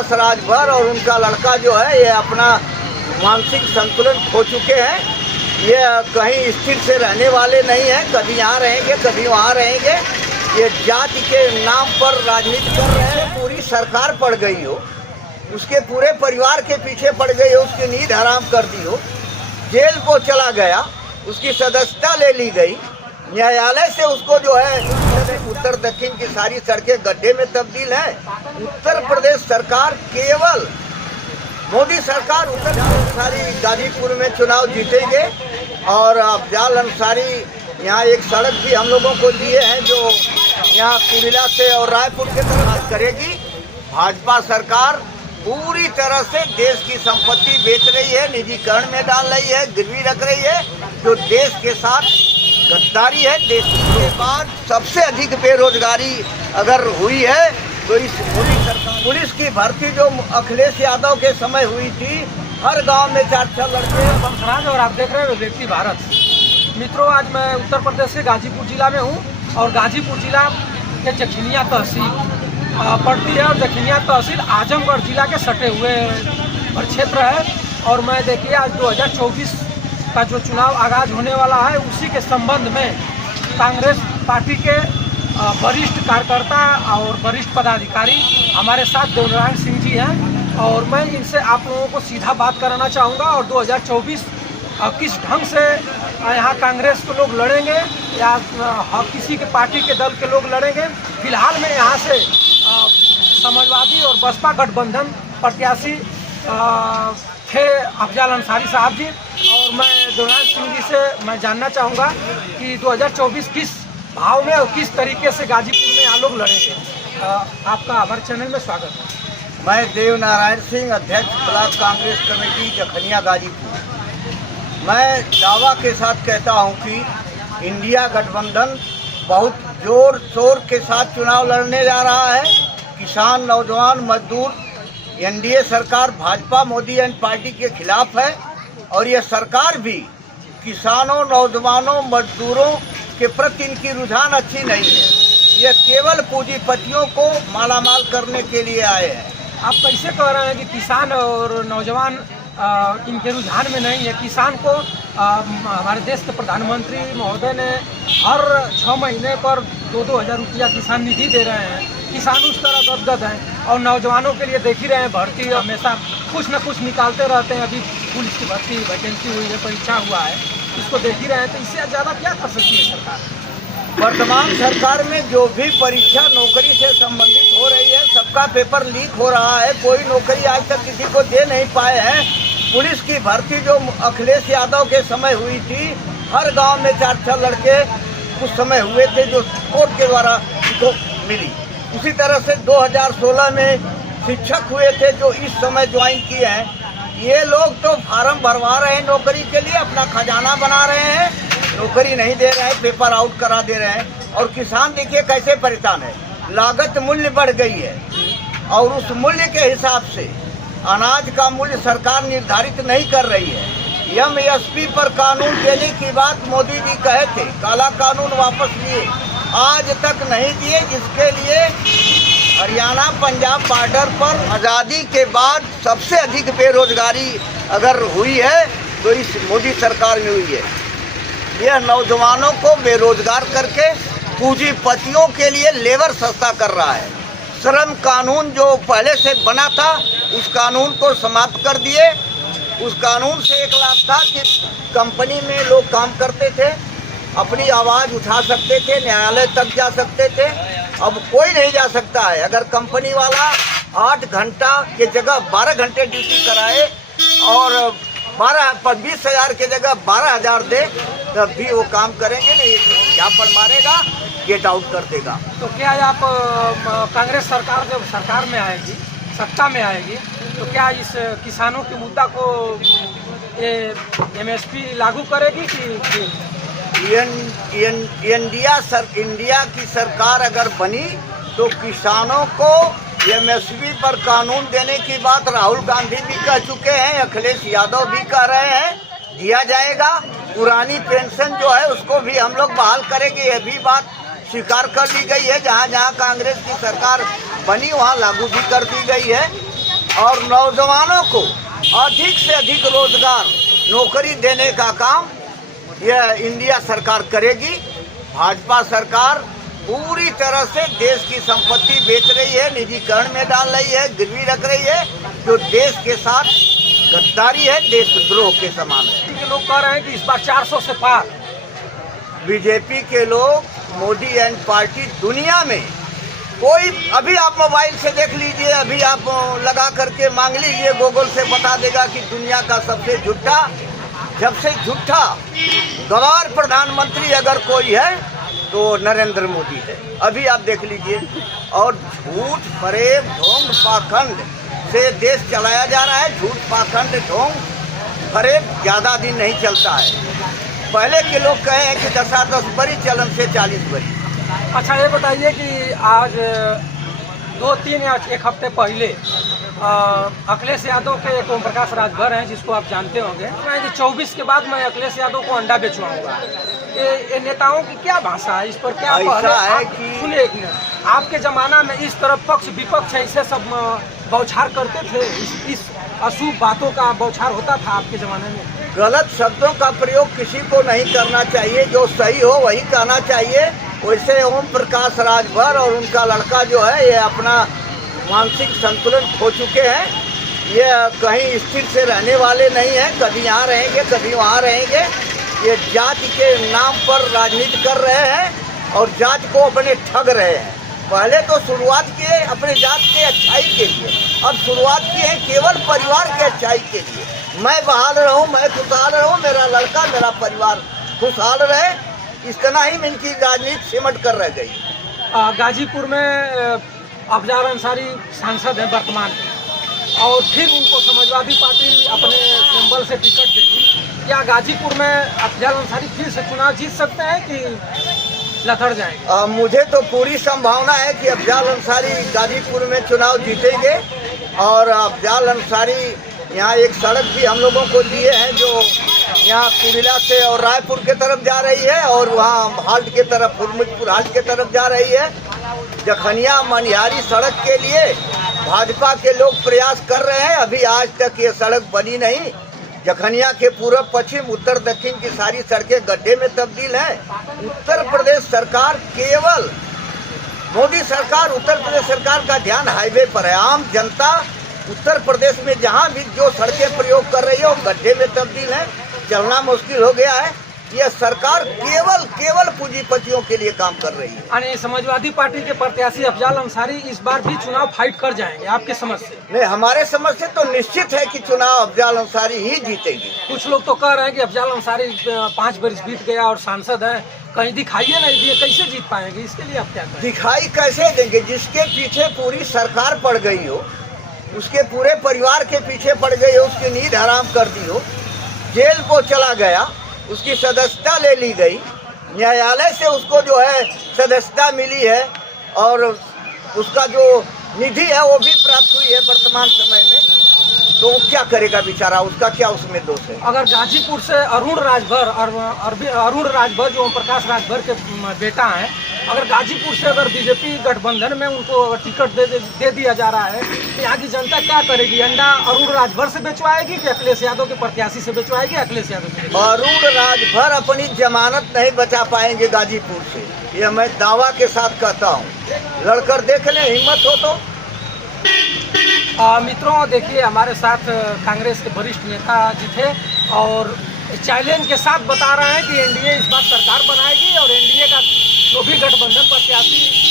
विकास राज भर और उनका लड़का जो है ये अपना मानसिक संतुलन खो चुके हैं। ये कहीं स्थिर से रहने वाले नहीं हैं, कभी यहाँ रहेंगे कभी वहाँ रहेंगे। ये जाति के नाम पर राजनीति कर रहे हैं। पूरी सरकार पड़ गई हो, उसके पूरे परिवार के पीछे पड़ गई हो, उसकी नींद हराम कर दी हो, जेल को चला गया, उसकी सदस्यता ले ली गई, न्यायालय से उसको जो है उत्तर दक्षिण की सारी सड़कें गड्ढे में तब्दील है। उत्तर प्रदेश सरकार केवल मोदी सरकार उत्तर अंसारी गाजीपुर में चुनाव जीतेंगे और अफजाल अंसारी यहाँ एक सड़क भी हम लोगों को दिए हैं जो यहाँ कुड़िला से और रायपुर के तरफ करेगी। भाजपा सरकार पूरी तरह से देश की संपत्ति बेच रही है, निजीकरण में डाल रही है, गिरवी रख रही है, जो देश के साथ गद्दारी है। देश के बाद सबसे अधिक बेरोजगारी अगर हुई है तो इस मोदी सरकार। पुलिस की भर्ती जो अखिलेश यादव के समय हुई थी, हर गांव में 4-4 लड़के। बंसराज और आप देख रहे हैं व्यक्ति भारत। मित्रों, आज मैं उत्तर प्रदेश के गाजीपुर जिला में हूँ और गाजीपुर जिला के जखनिया तहसील पड़ती है और जखनिया तहसील आजमगढ़ जिला के सटे हुए क्षेत्र है। और मैं देखिए आज 2024 का जो चुनाव आगाज होने वाला है उसी के संबंध में कांग्रेस पार्टी के वरिष्ठ कार्यकर्ता और वरिष्ठ पदाधिकारी हमारे साथ देवनारायण सिंह जी हैं और मैं इनसे आप लोगों को सीधा बात कराना चाहूँगा। और 2024 किस ढंग से यहाँ कांग्रेस के लोग लड़ेंगे या किसी के पार्टी के दल के लोग लड़ेंगे। फिलहाल में यहाँ से समाजवादी और बसपा गठबंधन प्रत्याशी थे अफजाल अंसारी साहब जी और मैं देवनारायण सिंह जी से मैं जानना चाहूँगा कि 2024 किस भाव में और किस तरीके से गाजीपुर में यहाँ लोग लड़ेंगे। आपका हमारे चैनल में स्वागत है। मैं देवनारायण सिंह, अध्यक्ष ब्लॉक कांग्रेस कमेटी जखनिया गाजीपुर। मैं दावा के साथ कहता हूं कि इंडिया गठबंधन बहुत जोर शोर के साथ चुनाव लड़ने जा रहा है। किसान, नौजवान, मजदूर, एनडीए सरकार भाजपा मोदी एंड पार्टी के खिलाफ है और ये सरकार भी किसानों, नौजवानों, मजदूरों के प्रति इनकी रुझान अच्छी नहीं है। ये केवल पूंजीपतियों को मालामाल करने के लिए आए हैं। आप कैसे कह रहे हैं कि किसान और नौजवान इनके रुझान में नहीं है? किसान को हमारे देश के प्रधानमंत्री महोदय ने हर 6 महीने पर 2-2 हज़ार रुपया किसान निधि दे रहे हैं। किसान उस तरह गदगद हैं और नौजवानों के लिए देख ही रहे हैं भर्ती हमेशा कुछ न कुछ निकालते रहते हैं। अभी पुलिस की भर्ती वैकेंसी हुई है, परीक्षा हुआ है, इसको देख ही रहे हैं। तो इससे ज़्यादा क्या कर सकती है सरकार? वर्तमान सरकार में जो भी परीक्षा नौकरी से संबंधित हो रही है सबका पेपर लीक हो रहा है। कोई नौकरी आज तक किसी को दे नहीं पाए हैं। पुलिस की भर्ती जो अखिलेश यादव के समय हुई थी, हर गांव में 4-4 लड़के उस समय हुए थे जो कोर्ट के द्वारा उनको मिली। उसी तरह से 2016 में शिक्षक हुए थे जो इस समय ज्वाइन किए हैं। ये लोग तो फार्म भरवा रहे हैं नौकरी के लिए, अपना खजाना बना रहे हैं, नौकरी नहीं दे रहे हैं, पेपर आउट करा दे रहे हैं। और किसान देखिए कैसे परेशान है। लागत मूल्य बढ़ गई है और उस मूल्य के हिसाब से अनाज का मूल्य सरकार निर्धारित नहीं कर रही है। एमएसपी पर कानून देने की बात मोदी जी कहे थे, काला कानून वापस लिए, आज तक नहीं दिए, जिसके लिए हरियाणा पंजाब बॉर्डर पर आज़ादी के बाद सबसे अधिक बेरोजगारी अगर हुई है तो इस मोदी सरकार में हुई है। यह नौजवानों को बेरोजगार करके पूंजीपतियों के लिए लेबर सस्ता कर रहा है। श्रम कानून जो पहले से बना था उस कानून को समाप्त कर दिए। उस कानून से एक लाभ था कि कंपनी में लोग काम करते थे, अपनी आवाज़ उठा सकते थे, न्यायालय तक जा सकते थे। अब कोई नहीं जा सकता है। अगर कंपनी वाला 8 घंटा के जगह 12 घंटे ड्यूटी कराए और 20,000 के जगह 12,000 दे तब भी वो काम करेंगे नहीं। यहाँ पर मारेगा, गेट आउट कर देगा। तो क्या आप कांग्रेस सरकार जब सरकार में आएगी, सत्ता में आएगी, तो क्या इस किसानों के मुद्दा को एमएसपी लागू करेगी कि इंडिया की सरकार अगर बनी तो किसानों को एमएसपी पर कानून देने की बात राहुल गांधी भी कह चुके हैं, अखिलेश यादव भी कह रहे हैं, दिया जाएगा। पुरानी पेंशन जो है उसको भी हम लोग बहाल करेंगे, यह भी बात स्वीकार कर ली गई है। जहाँ जहाँ कांग्रेस की सरकार बनी वहाँ लागू भी कर दी गई है। और नौजवानों को अधिक से अधिक रोजगार नौकरी देने का काम यह इंडिया सरकार करेगी। भाजपा सरकार पूरी तरह से देश की संपत्ति बेच रही है, निजीकरण में डाल रही है, गिरवी रख रही है, जो देश के साथ गद्दारी है, देशद्रोह के समान है। के लोग कह रहे हैं कि इस बार 400 से पार। बीजेपी के लोग, मोदी एंड पार्टी दुनिया में कोई, अभी आप मोबाइल से देख लीजिए, अभी आप लगा करके मांग लीजिए, गूगल से बता देगा कि दुनिया का सबसे झूठा, जब से झूठा गवार प्रधानमंत्री अगर कोई है तो नरेंद्र मोदी है। अभी आप देख लीजिए, और झूठ, फरेब, ढोंग, पाखंड से देश चलाया जा रहा है। झूठ, पाखंड, ढोंग, फरेब ज़्यादा दिन नहीं चलता है। पहले के लोग कहे हैं कि 10 बरी चलन से 40 बरी। अच्छा, ये बताइए कि आज 2-3 या 1 हफ्ते पहले अखिलेश यादव के एक ओम प्रकाश राजभर हैं, जिसको आप जानते होंगे। मैं 24 के बाद मैं अखिलेश यादव को अंडा बेचवाऊंगा। ये नेताओं की क्या भाषा है, इस पर क्या ऐसा है कि सुनिए एक मिनट, आपके जमाना में इस तरफ पक्ष विपक्ष ऐसे सब बौछार करते थे, इस अशुभ बातों का बौछार होता था आपके जमाने में? गलत शब्दों का प्रयोग किसी को नहीं करना चाहिए, जो सही हो वही कहना चाहिए। वैसे ओम प्रकाश राजभर और उनका लड़का जो है, ये अपना मानसिक संतुलन खो चुके हैं। ये कहीं स्थिर से रहने वाले नहीं हैं, कभी यहाँ रहेंगे कभी वहाँ रहेंगे। ये जाति के नाम पर राजनीति कर रहे हैं और जाति को अपने ठग रहे हैं। पहले तो शुरुआत किए अपने जात के अच्छाई के लिए, अब शुरुआत की है केवल परिवार के अच्छाई के लिए। मैं बहाल रहूं, मैं खुशहाल रहूं, मेरा लड़का, मेरा परिवार खुशहाल रहे, इतना ही इनकी राजनीति सिमट कर रह गई। गाजीपुर में अफजल अंसारी सांसद हैं वर्तमान में, और फिर उनको समाजवादी पार्टी अपने सिंबल से टिकट देगी। क्या गाजीपुर में अफजल अंसारी फिर से चुनाव जीत सकते हैं कि लथड़ जाएंगे? मुझे तो पूरी संभावना है कि अफजल अंसारी गाजीपुर में चुनाव जीतेंगे। और अफजल अंसारी यहाँ एक सड़क भी हम लोगों को दिए हैं, जो यहाँ कुड़िला से और रायपुर के तरफ जा रही है, और वहाँ हाल्ट के तरफ, फुरमुजपुर हाल्ट के तरफ जा रही है। जखनिया मनिहारी सड़क के लिए भाजपा के लोग प्रयास कर रहे हैं, अभी आज तक ये सड़क बनी नहीं। जखनिया के पूर्व, पश्चिम, उत्तर, दक्षिण की सारी सड़कें गड्ढे में तब्दील हैं। उत्तर प्रदेश सरकार, केवल मोदी सरकार, उत्तर प्रदेश सरकार का ध्यान हाईवे पर है। आम जनता उत्तर प्रदेश में जहाँ भी जो सड़कें प्रयोग कर रही है वो गड्ढे में तब्दील है, चलना मुश्किल हो गया है। यह सरकार केवल पूंजीपतियों के लिए काम कर रही है। यानी समाजवादी पार्टी के प्रत्याशी अफजल अंसारी इस बार भी चुनाव फाइट कर जाएंगे आपके समझ से? नहीं, हमारे समझ से तो निश्चित है कि चुनाव अफजल अंसारी ही जीतेगी। कुछ लोग तो कह रहे हैं कि अफजल अंसारी 5 बरस बीत गया और सांसद है, कहीं दिखाइए नहीं दिए, कैसे जीत पाएंगे? इसके लिए आप क्या करें? दिखाई कैसे देंगे? जिसके पीछे पूरी सरकार पड़ गई हो, उसके पूरे परिवार के पीछे पड़ गई हो, उसकी नींद हराम कर दी हो, जेल को चला गया, उसकी सदस्यता ले ली गई, न्यायालय से उसको जो है सदस्यता मिली है, और उसका जो निधि है वो भी प्राप्त हुई है वर्तमान समय में, तो वो क्या करेगा बेचारा? उसका क्या उसमें दोष है? अगर गाजीपुर से अरुण राजभर जो ओम प्रकाश राजभर के बेटा हैं, अगर गाजीपुर से अगर बीजेपी गठबंधन में उनको अगर टिकट दे दिया जा रहा है, तो यहाँ की जनता क्या करेगी? अंडा अरुण राजभर से बेचवाएगी कि अखिलेश यादव के प्रत्याशी से बेचवाएगी? अखिलेश यादव से। अरुण राजभर अपनी जमानत नहीं बचा पाएंगे गाजीपुर से, ये मैं दावा के साथ कहता हूँ। लड़कर देख लें, हिम्मत हो तो। मित्रों, देखिए हमारे साथ कांग्रेस के वरिष्ठ नेता जी थे, और चैलेंज के साथ बता रहे हैं कि एनडीए इस बार सरकार बनाएगी, और एनडीए का जो भी गठबंधन प्रत्याशी